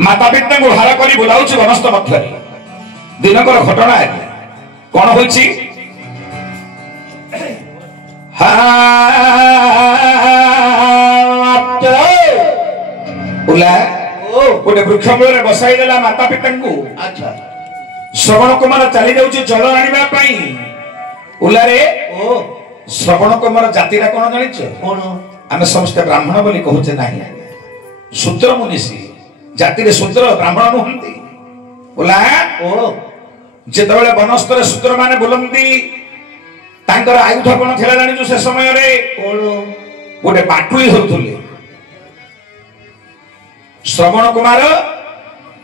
माता पिता को हार कर बुलाऊँ वनस्थ मध्य दिनकर घटना कौन हो गोटे वृक्ष मूल बसाई देला माता पिता को। अच्छा श्रवण कुमार चली जाऊँ जल आने उलारे श्रवण कुमार जाति कौन जान कौन आम समस्ते ब्राह्मण बोली कहूचे ना शूद्र मुनिषी जाति शूद्र ब्राह्मण नुहंती बोला जिते वनस्तर शूद्र माने बुलंती तांकर आयुध कौन थिला जानिछु से समय रे गोटे बाटुली होतुले श्रवण कुमार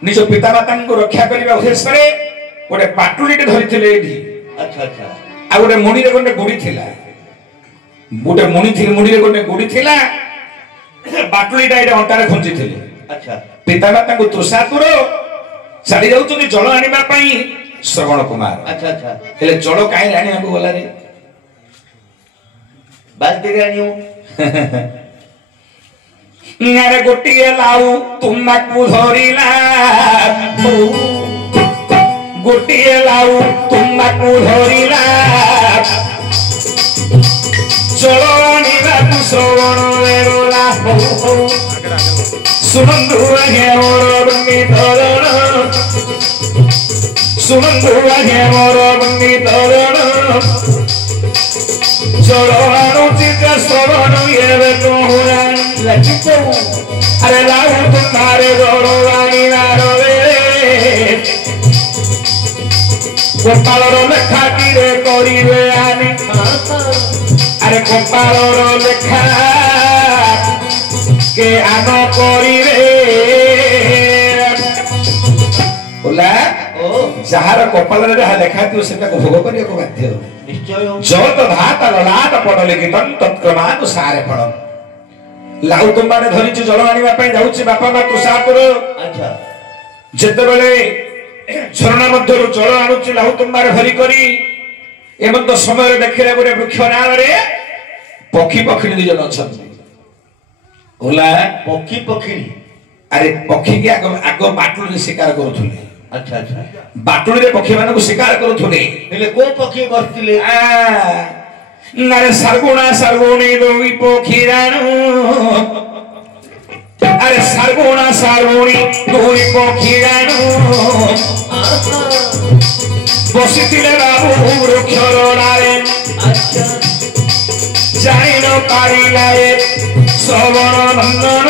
निज पिता माता को रक्षा करने उद्देश्य रे गोटे बाटुली धरिथिले एठी। अच्छा अच्छा आ गोटे मुड़ी रे गोटे गुड़ी थिला गोटे मुड़ी रे गोटे गुड़ी थिला बाटुलीटा एटा अंटारे खुंची थिले। अच्छा पिता माता को तृषातुर छाड़ी जाउछनी जल आनिबा पई श्रवण कुमार। अच्छा अच्छा हेले जल काई आनिबा को गला रे बाल्टी रे आनियो नारे गोटिए लाऊ तुमको धरिला गोटिए लाऊ तुमको धरिला जल आनिबा को श्रवण रे रोला सुनंदु आगे मोर बंदी धरण सुनंदु आगे मोर बंदी धरण चलोणुची श्रवण ये कहूरा अरे लाऊ तुम्हारे जोड़ो रानी नारो रे गोपाल लेखा रे करिवे आनी अरे गोपाल लेखा के आन करिवे बोला जार कपाल रे जहा लेखा थी सेटा को भोग करिया को बाध्य निश्चय जत भात ललाट पडले गीतन तत्क्रमानुसारे फल लाउ तुम्बारे धरिछु जल आनिबा पई जाउछि बापा मा तुषातुर। अच्छा जेते बेले झरणा मध्यरु जल आनुछि लाउ तुम्बारे धरि करी एमंत समय देखिले गोटे वृक्ष नाल रे पक्षी पक्षी दुजन अछन होला पक्षी पक्षी अरे पक्षी के आगो बाटुली शिकार करूथुले। अच्छा अच्छा बाटुली रे पक्षी मानको शिकार करूथुले हेले को पक्षी बसतिले नारे सरगुणा सरगुणी दोई पक्षी राणू अरे सरगुणा सरगुणी दोई पक्षी राणू बसितिले बाबू वृक्षर डाले जाई न पारिला श्रवण नंदन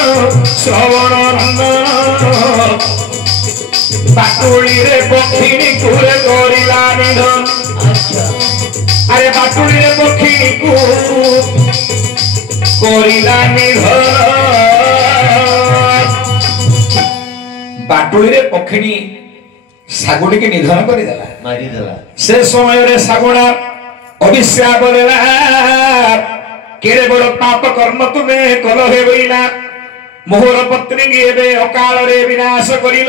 बाटुली रे पक्षी कुरे करिला निधन अरे बाटुली रे पक्षी को करिला निधन बाटुली रे पक्षी सागुड़ी के निधन कर देला मारी देला से समय रे सागुणा अभिशाप देला केरे बड़ पाप कर्म तुम्हें कल हे बइला मोहर पत्नी एबे अकाल रे विनाश करिल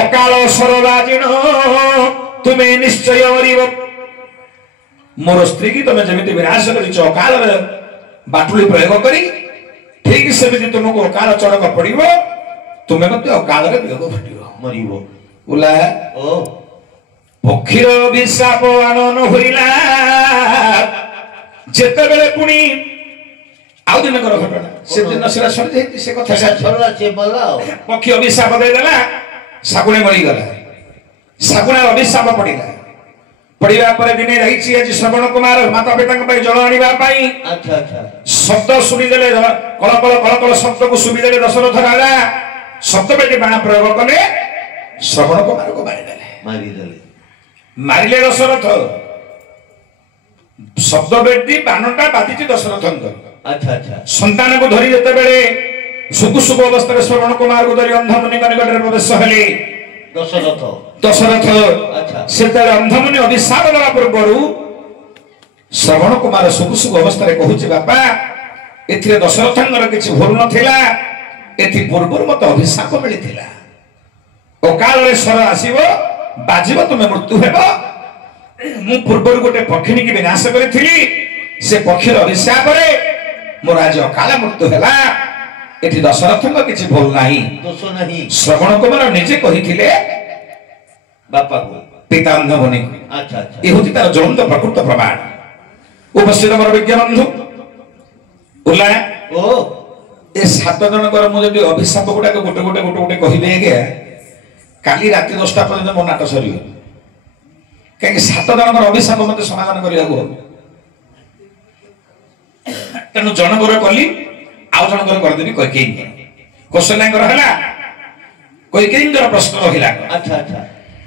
अकाल सरराजिन तुम्हें निश्चय मरिब मोर स्त्री की तुम जमी विनाश कर अकाल रे बाटुली प्रयोग करी ठीक सेमती तुमको अकाल चढ़क पड़ो तुम्हें मत अकाल रे वियोग घटिब मरिब बोला ओ पक्षीर अभिशाप आनन होइला जेते बेले पुणी आउ दिन कर घटना से दिन सेरा सर जे से कथा छोरा से बोला पक्षी अभिशाप दे देला सागुणे मरी गला सागुणे अभिशाप पड़िला पड़िबा पर दिने रहिछि आज श्रवण कुमार माता पिता के जल आनिबा पई। अच्छा अच्छा शब्द सुनि देले कलकल शब्द को सुनि देले दशरथ राजा शब्द बेटी बाण प्रयोग कले श्रवण कुमार को मारी देले मारिले दशरथ शब्द बेटी बाणटा बाधिछि दशरथंकर। अच्छा अच्छा संतान को धरी जेते बेले सुख सुख अवस्था श्रवण कुमार को धरी अंधमुनि निकट में प्रवेश हेले दशरथ अच्छा से अंधमुनि अभिशाप देला पूर्वरु श्रवण कुमार सुख सुख अवस्था कहूछि बापा एथिरे दशरथंकर किछि भूल नथिला एथि पूर्वरु मत अभिशाप मिलिथिला अकाल रे सर आसीबो बाजिबो तुमे मृत्यु हेबो मु पूर्वरु गोटे पक्षिणी की विनाश करिथिली से पक्षीर अभिशाप रे मोर आज अकाल मृत्यु हैला ଏଠି ଦଶରଥଙ୍କ କିଛି ଭୁଲ ନାହିଁ। ଦୋଷ ନାହିଁ। ଶ୍ରବଣ କୁମାର ନିଜେ କହିଥିଲେ ବାପା को ପିତାମ୍ଭ ମୁନି। अच्छा अच्छा ଏ ହେଉଛି ତାର ଜ୍ୱଳନ୍ତ ପ୍ରକୃତ ପ୍ରମାଣ। ଉପସ୍ଥିତ ମୋର ବିଜ୍ଞ ବନ୍ଧୁ ଓଲା ओ ଏ 7 ଜଣଙ୍କର ମୁଁ ଯଦି ଅଭିଶାପ ଗୁଡାକ ଗୋଟେ ଗୋଟେ ଗୋଟେ ଗୋଟେ କହିବି ଆଜ୍ଞା କାଲି ରାତି 10ଟା ପର୍ଯ୍ୟନ୍ତ ମୋ ନାଟ ସରିବ। କାହିଁକି 7 ଜଣଙ୍କର ଅଭିଶାପ ମତେ ସମାଧାନ କରିବାକୁ ହବ। ତେଣୁ ଜଣଙ୍କର କଲି ଆଉ ଜଣଙ୍କର କରିଦେବି କୈକେୟୀଙ୍କର। କୌଶଲ୍ୟାଙ୍କର ହେଲା କୈକେୟୀଙ୍କର ପ୍ରଶ୍ନ ରହିଲା। अच्छा अच्छा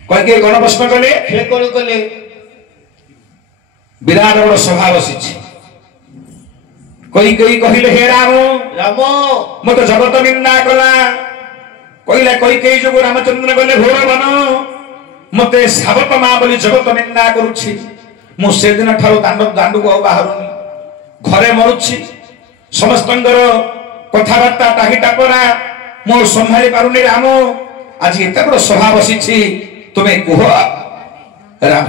କୈକେୟୀ କଣ ପ୍ରଶ୍ନ କଲେ? से कौन कले ବିରାଟ ବଡ଼ ସଭା ବସିଛି। କୈକେୟୀ କହିଲେ ହେ ରାମ राम ମତେ ଜଗତ ନିନ୍ଦା କଲା। କହିଲା କୈକେୟୀ ଯୋଗୁଁ ରାମଚନ୍ଦ୍ର ଗଲେ ଘୋର ବନ। ମତେ ସାବତ ମା ବୋଲି ଜଗତ ନିନ୍ଦା କରୁଛି। ମୁଁ ସେଦିନ ଠାରୁ ଦାଣ୍ଡକୁ ଆଉ ବାହାରୁନି। ଘରେ ମରୁଛି। ସମସ୍ତଙ୍କର କଥାବାର୍ତ୍ତା ଟାହିଟା ପରା ମୁଁ ସମ୍ଭାଳି ପାରୁନି। ରାମ ଆଜି ଏତେ ବଡ଼ ସଭା ବସିଛି ତୁମେ କୁହ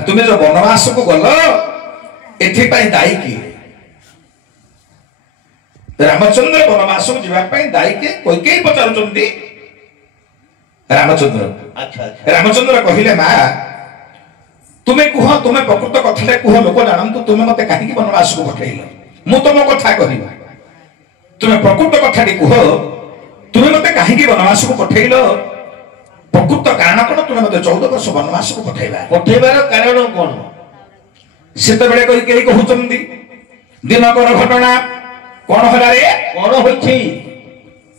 ତୁମେ ଯୋଉ ବନବାସକୁ ଗଲ ଏଥିପାଇଁ ଦାୟୀ କିଏ? ରାମଚନ୍ଦ୍ର ବନବାସକୁ ଯିବା ପାଇଁ ଦାୟୀ କିଏ? କୈକେୟୀ ପଚାରୁଛନ୍ତି ରାମଚନ୍ଦ୍ର। अच्छा अच्छा ରାମଚନ୍ଦ୍ର କହିଲେ ମା ତୁମେ କୁହ ତୁମେ ପ୍ରକୃତ କଥାଟା କୁହ ଲୋକ ଜାଣନ୍ତୁ ତୁମେ ମତେ କାହିଁକି ବନବାସକୁ ପଠେଇଲ? ମୁଁ ତମ କଥା କହିବି ତୁମେ ପ୍ରକୃତ କଥାଟି କୁହ ତୁମେ ମତେ କାହିଁକି ବନବାସକୁ ପଠେଇଲ? ପ୍ରକୃତ କାରଣ କଣ ତୁମେ ମତେ 14 ବର୍ଷ ବନବାସକୁ ପଠେଇବା? पठेबार कारण कौन ସେତେବେଳେ କୈକେୟୀ କହୁଛନ୍ତି ଦିନକର ଘଟଣା କଣ ହେଲା ରେ? कौन होइछि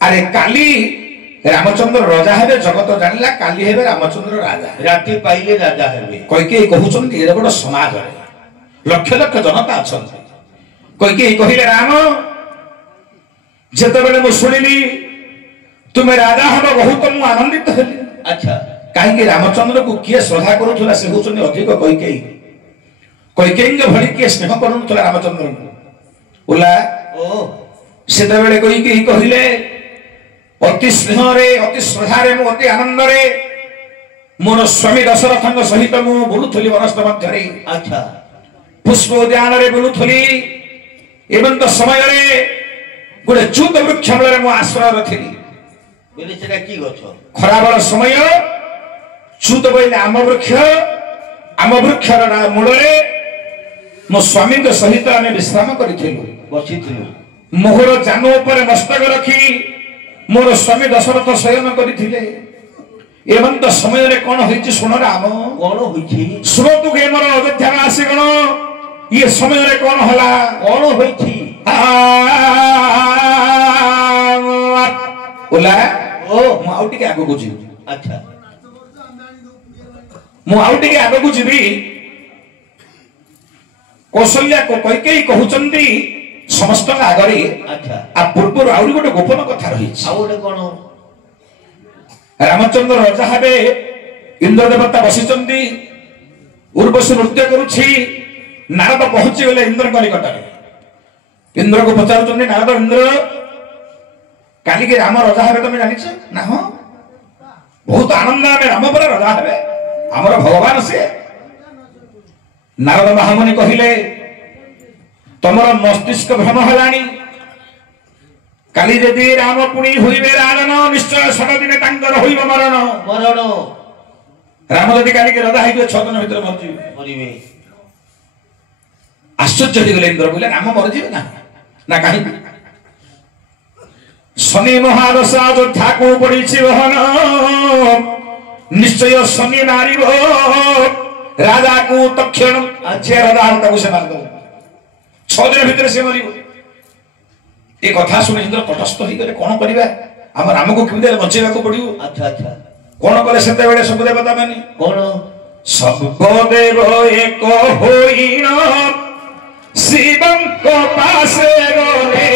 ଆରେ କାଲି ରାମଚନ୍ଦ୍ର ରାଜା ହେବେ ଜଗତ ଜାଣିଲା କାଲି ହେବେ ରାମଚନ୍ଦ୍ର ରାଜା। राति पाइले राजा हेबे କୈକେୟୀ କହୁଛନ୍ତି ଏତେ ବଡ଼ ସମାଜରେ ଲକ୍ଷ ଲକ୍ଷ ଜନତା ଅଛନ୍ତି। କୈକେୟୀ କହିଲେ ରାମ ଯେତେବେଳେ ମୁଁ ଶୁଣିଲି ତୁମେ ରାଜା ହେବ ବହୁତ ମୁଁ ଆନନ୍ଦିତ ହେଲି। अच्छा କାହିଁକି ରାମଚନ୍ଦ୍ରକୁ କିଏ ଶ୍ରଦ୍ଧା କରୁଥିଲା ସେ ହେଉଛନ୍ତି ଅଧିକ କୈକେୟୀ। କୈକେୟୀଙ୍କ ଭଳି କିଏ ସ୍ନେହ କରୁନଥିଲା ରାମଚନ୍ଦ୍ରଙ୍କୁ। ଓଲା ओ ସେତେବେଳେ କୈକେୟୀ କହିଲେ ଅତି ସ୍ନେହରେ ଅତି ଶ୍ରଦ୍ଧାରେ ମୁଁ ଅତି ଆନନ୍ଦରେ ମୋର ସ୍ୱାମୀ ଦଶରଥଙ୍କ ସହିତ ମୁଁ ବୁଲୁଥିଲି ବନସ୍ତ ମଧ୍ୟରେ अच्छा ପୁଷ୍ପ ଉଦ୍ୟାନରେ ବୁଲୁଥିଲି। ଏବଂ ତ ସମୟରେ ଗୋଟେ ଚୁତ ବୃକ୍ଷ ମୂଳରେ ମୁଁ ଆଶ୍ରୟ ଥିଲି। बोले सेटा की गछ ଖରାବେଳ ସମୟ ଚୁତ ବୋଇଲେ ଆମ ବୃକ୍ଷର ମୂଳରେ ମୋ ସ୍ୱାମୀଙ୍କ ସହିତ ଆମେ ବିଶ୍ରାମ କରିଥିଲୁ। बसिथिलु ମୋହର ଜାନୁ ଉପରେ ମସ୍ତକ ରଖି ମୋର ସ୍ୱାମୀ ଦଶରଥ ଶୟନ କରିଥିଲେ। ଏବଂ ତ ସମୟରେ କଣ ହେଇଛି ଶୁଣ ରାମ कौन होइछि ଶୁଣନ୍ତୁ ହେ ମୋର ଅଯୋଧ୍ୟାବାସୀ ଗଣ ଇଏ ସମୟରେ କଣ ହେଲା? कौन होइछि ଓଲା ओ ମୁଁ ଆଉ ଟିକେ ଆଗକୁ ଯିବି। अच्छा ମୁଁ ଆଉ ଟିକେ ଆଗକୁ ଯିବି। କୌଶଲ୍ୟା କୈକେୟୀ କହୁଛନ୍ତି ସମସ୍ତଙ୍କ ଆଗରେ अच्छा ଆ ପୂର୍ବରୁ ଆହୁରି ଗୋଟେ ଗୋପନ କଥା ରହିଛି। ଆଉ ଗୋଟେ କଣ ରାମଚନ୍ଦ୍ର ରାଜା ହେବେ ଇନ୍ଦ୍ର ଦେବତା ବସିଛନ୍ତି ଉର୍ବଶୀ ନୃତ୍ୟ କରୁଛି। ନାରଦ ପହଞ୍ଚିଗଲେ ଇନ୍ଦ୍ରଙ୍କ ନିକଟରେ। ଇନ୍ଦ୍ରକୁ ପଚାରୁଛନ୍ତି ନାରଦ ଇନ୍ଦ୍ର କାଲିକି ରାମ ରାଜା ହେବେ ତମେ ଜାଣିଛ ନା? ହଁ ବହୁତ ଆନନ୍ଦ ଆମେ ରାମ ପରା ରାଜା ହେବେ ଆମର ଭଗବାନ ସିଏ। ନାରଦ ମହାମୁନି କହିଲେ ତମର ମସ୍ତିଷ୍କ ଭ୍ରମ ହେଲାଣି। କାଲି ଯଦି ରାମ ପୁଣି ହୋଇବେ ରାଜନ ନିଶ୍ଚୟ 7 ଦିନେ ତାଙ୍କର ହୋଇବ ମରଣ। ମରଣ ରାମ ଯଦି କାଲିକି ରାଜା ହେଇଯିବେ 6 ଦିନ ଭିତରେ ମରିଯିବେ। ମରିବେ ଆଶ୍ଚର୍ଯ୍ୟ ହେଇଗଲେ ଇନ୍ଦ୍ର କହିଲେ ରାମ ମରିଯିବେ ନା? ନା କାହିଁକି? ଶନି ମହାଦଶା ଅଯୋଧ୍ୟାକୁ ପଡ଼ିଛି ବହନ ନିଶ୍ଚୟ ଶନି ମାରିବ ରାଜାକୁ ତକ୍ଷଣ। ଆଜି ରାଜା ତାକୁ ସେ ମାରିଦେବ 6 ଦିନ ଭିତରେ ସେ ମରିବ। ଏ କଥା ଶୁଣି ଇନ୍ଦ୍ର ତଟସ୍ଥ ହେଇଗଲେ କଣ କରିବା ଆମ ରାମକୁ କେମିତି ବଞ୍ଚେଇବାକୁ ପଡିବ। अच्छा अच्छा କଣ କଲେ ସେତେବେଳେ ସବୁ ଦେବତା ମାନେ कौन ସର୍ବଦେବ ଏକ ହୋଇଣ ଶିବଙ୍କ ପାଶେ ଗଲେ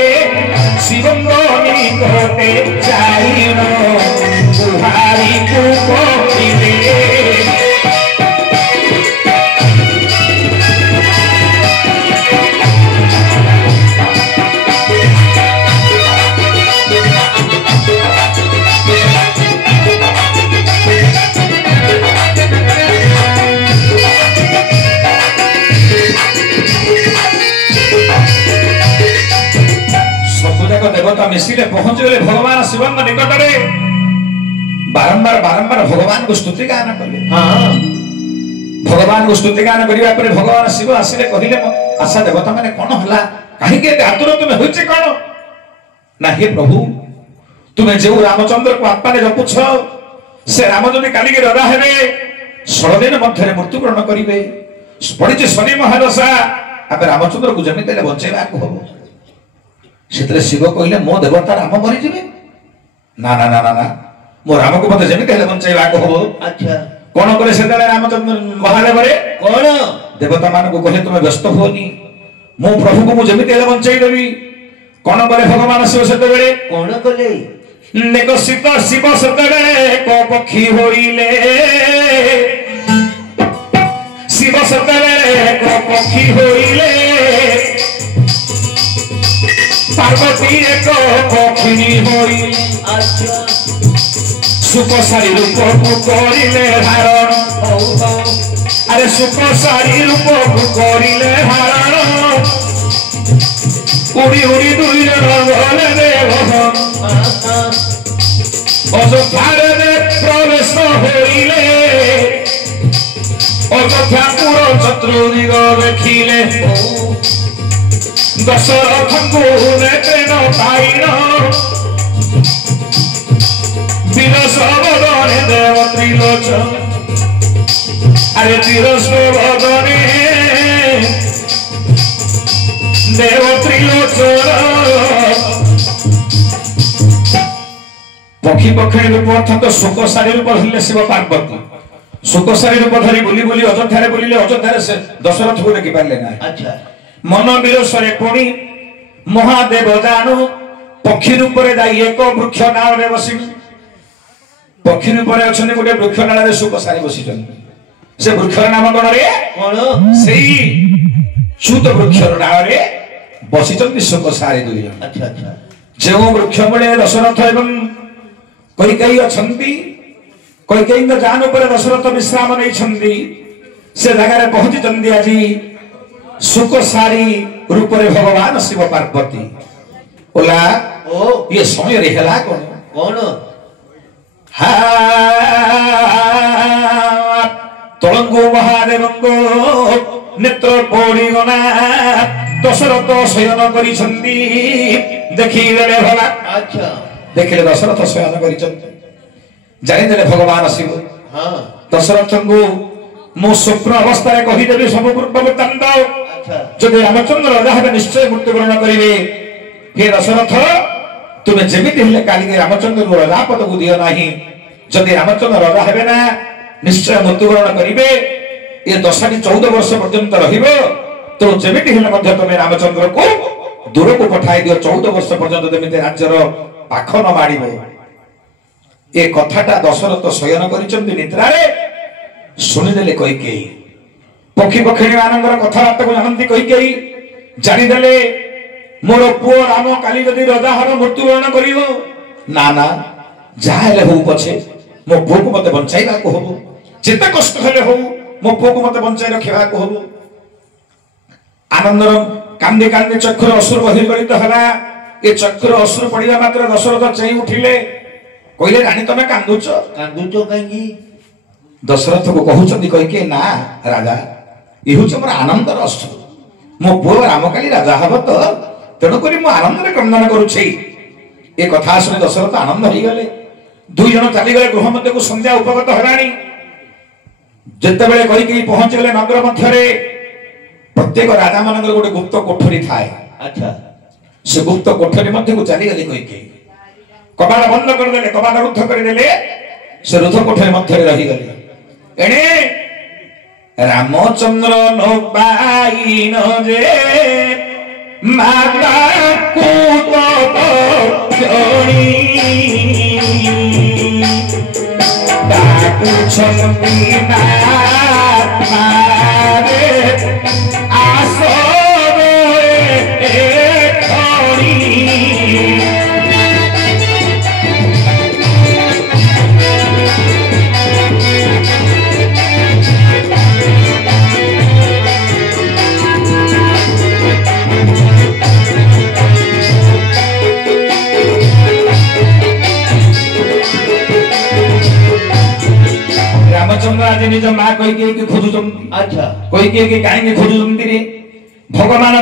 ଶିବଙ୍କ ନିକଟେ ଯାଇଣ ତୁହାରିକୁ କହିଲେ ସବୁଯାକ ଦେବତା मिसिले पहुंचले भगवान शिव निकट में बारंबार बारंबार भगवान को स्तुति गान कले। हाँ भगवान को स्तुति गान करबा पर भगवान शिव आसिले कहिले आशा देवता माने कोन हला काहे के आतुर तुमे होइचे कोन ना हे प्रभु तुमे जे रामचंद्र को आत्मा ने जपुछ से राम जदि काली के रदा हेबे 16 दिन मध्य मृत्युवरण करिवे पड़िचे शनि महादशा आबे रामचंद्र को जमी देले बचेबा को हो सेतरे शिव कहिले मो देवता राम मरि जिवे ना ना ना ना ना मो राम को मते जमी देले बचेबा को हो। अच्छा कोन करे सेतरे रामचंद्र महादेव रे कौन देवता मान को कहे तुम व्यस्त होनी मो प्रभु को मु जमी देले बंचाई देबी कोन करे भगवान शिव सेते बेले कौन कले नेकसित शिव सेते बेले को पक्षी होइले शिव सेते बेले को पक्षी होइले पार्वती एक पक्षिणी होइले अच्छा सुखसारी रूप को करिले धारण अरे सुखसारी रूप को करिले धारण उड़ी उड़ी दुई गले देव अयोध्यारे प्रवेश होइले अयोध्यापुर चतुर्दिग देखिले दशरथ को नेत्रे न पाइन बदने देव त्रिलोचन अरे तिरस बदने देव त्रिलोचन पक्षी पक्षी रूप अर्थात शोकसारी रूप धरले शिव पार्वती शोकसारी रूप धरी बुली बुली अयोध्या बुलिले अयोध्या से दशरथ को देखि पारले ना। अच्छा मन विरोशरे पुणी महादेव जानू पक्षी रूप जाई एक वृक्ष नाल रे बसी पक्षी रूप अच्छे गोटे वृक्ष नाल सुखसारी बसी से वृक्ष नाम कौन रे कौन सेई चूत वृक्ष नाल रे बसी सुखसारी दुई जन। अच्छा अच्छा जो वृक्ष मूले दशरथ एवं कैकेयी अछंती कैकेयी जान उपर दशरथ विश्राम नहीं से जगह पहुंची आज सुखसारी रूप भगवान शिव पार्वती ओला ओ ये समय रे हला कौन कौन तलंगो महादेव को नेत्र पड़ी गना दशरथ शयन करी देखिले भला। अच्छा देखिले दशरथ शयन करी जानिदेले भगवान शिव हाँ दशरथ को मो स्वप्न अवस्था कहीदेवी सब पूर्व वृत्तांत अच्छा जदि रामचंद्र राजा हे निश्चय मृत्युवरण करेंगे हे दशरथ तुम्हें जमीन हेले काली रामचंद्र को राजा पद को दियो नाही जदि रामचंद्र राजा हेबे ना निश्चय मृत्युवरण करिवे ये दशाटी 14 वर्ष पर्यंत रहिबो तो जमीन हेले मध्य तुम्हें रामचंद्र को दूर को पठाई दियो 14 वर्ष पर्यंत जमीते राज्यर पाख न मारिबो। ए कथाटा दशरथ शयन करिचंती निद्रा रे सुनिदेले कैकेयी पक्षी पक्षिणी मानकर कथाबार्ता को जानती कैकेयी जानिदेले मोर पुओ राम काली जदि राजा हर मृत्युवरण करिवो ना ना जाहेले हो पछे मो पुओ को मते बंचाइबा को होबो जेते कष्ट हेले हो मो पुओ को मते बंचाइ रखिबा को होबो। आनंदर कांदी कांदी चक्र अश्रु बहि गलित हला ए चक्र अश्रु पड़िया मात्र दशरथ चई उठिले कहले रानी तमे कांदुच कांगी दशरथ को कहउचंदी कहिके ना राजा इहु हमर आनंदर अश्रु मो पुओ रामकाली राजा हब तो तेणु करी मु आनंद क्रंदन करुछि। ए कथा सुनि दशरथ आनंद हो गले दुई जन चली गले गृह मध्य को संध्या उपगत हरानी जते बेले कहि के पहुंच गले नगर मध्य रे प्रत्येक राजा मानकर गोटे गुप्त कोठरी थाए। अच्छा से गुप्त कोठरी मध्य को चली गले कहि के कपाट बंद कर देले कपाट रुद्ध कर देले से रुद्ध कोठरी मध्य रे रहि गले एणे रामचंद्र नो पाई न जे माता कूत छंदी आसो रामचंद्र आज निज माँ कैकेयी की खोजुचंती अच्छा कैकेयी की काहेकि खोजुचंती रे भगवान